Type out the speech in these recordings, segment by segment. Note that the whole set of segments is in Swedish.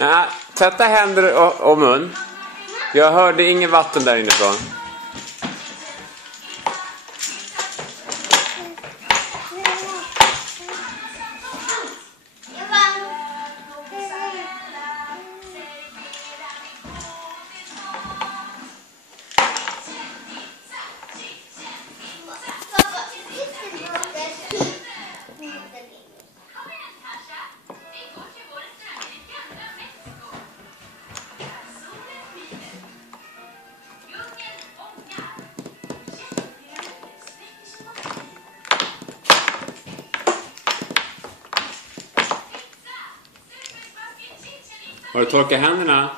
Nej, tvätta händer och mun. Jag hörde inget vatten där inifrån. Har du torkat händerna?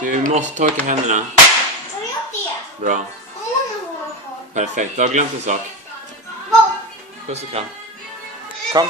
Du måste torka händerna. Bra. Perfekt, du har glömt en sak. Puss och kram. Kom.